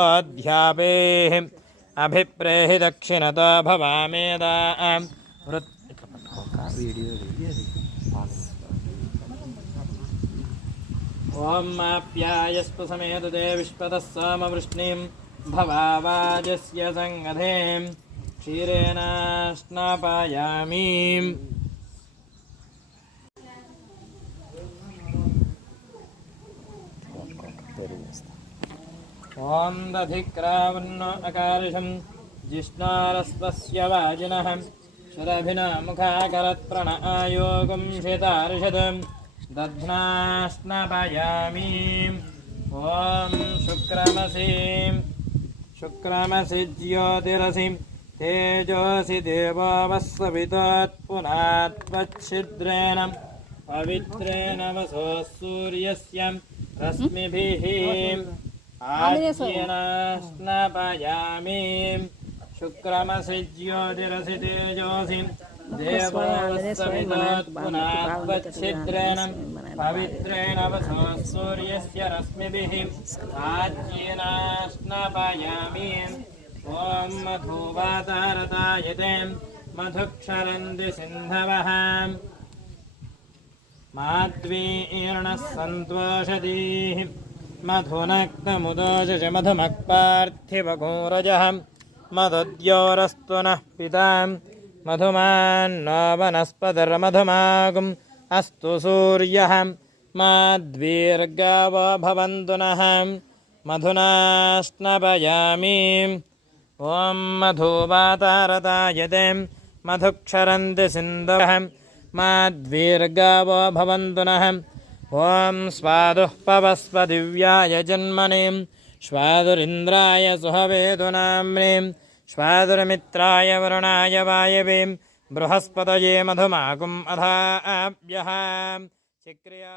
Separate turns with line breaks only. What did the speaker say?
अध्यापेः अभिप्रेहि दक्षिणतो भवामेदा वृत् ॐ समेतते विश्वतः सोमवृष्णिं भवावाजस्य सङ्गधें क्षीरेण ॐ दधिक्रावन्न अकारिषं जिष्णारस्वस्य वाजिनः। शरभिना मुखाकरत्प्रण आयोगं शेतार्षद दध्नास्नपयामि। ॐ शुक्रमसीं। शुक्रमसि ज्योतिरसि। तेजोसि देवावस्सवितोत्पुनात्वच्छिद्रेण पवित्रेण वसो सूर्यस्य। रश्मिभिः। आज्येन स्नापयामि शुक्रमसि ज्योतिरसि तेजोसि देवोत्सवितोत्पुनात्वच्छिद्रेण वसो सूर्यस्य रश्मिभिः आज्येन स्नापयामि ॐ मधुवातारतायते मधुक्षरन्ति सिन्धवः। सन्तोषदीः मधुनक्तमुदोजश मधुमक्पार्थिवघोरजः मदद्योरस्तु नः पिता मधुमान्नो वनस्पतिर्मधुमागुम् अस्तु सूर्यः माद्वीर्गावो भवन्तु नः मधुना स्नपयामि ॐ मधुवातारतायते मधुक्षरन्ति सिन्धवः माद्वीर्गावो भवन्तु नः ॐ स्वादुः पवस्व दिव्याय जन्मनिं श्वादुरिन्द्राय सुहवेदुनाम्नीं श्वादुर्मित्राय वरुणाय वायवीं बृहस्पतये मधुमाकुम् अधाभ्यः चिक्रिया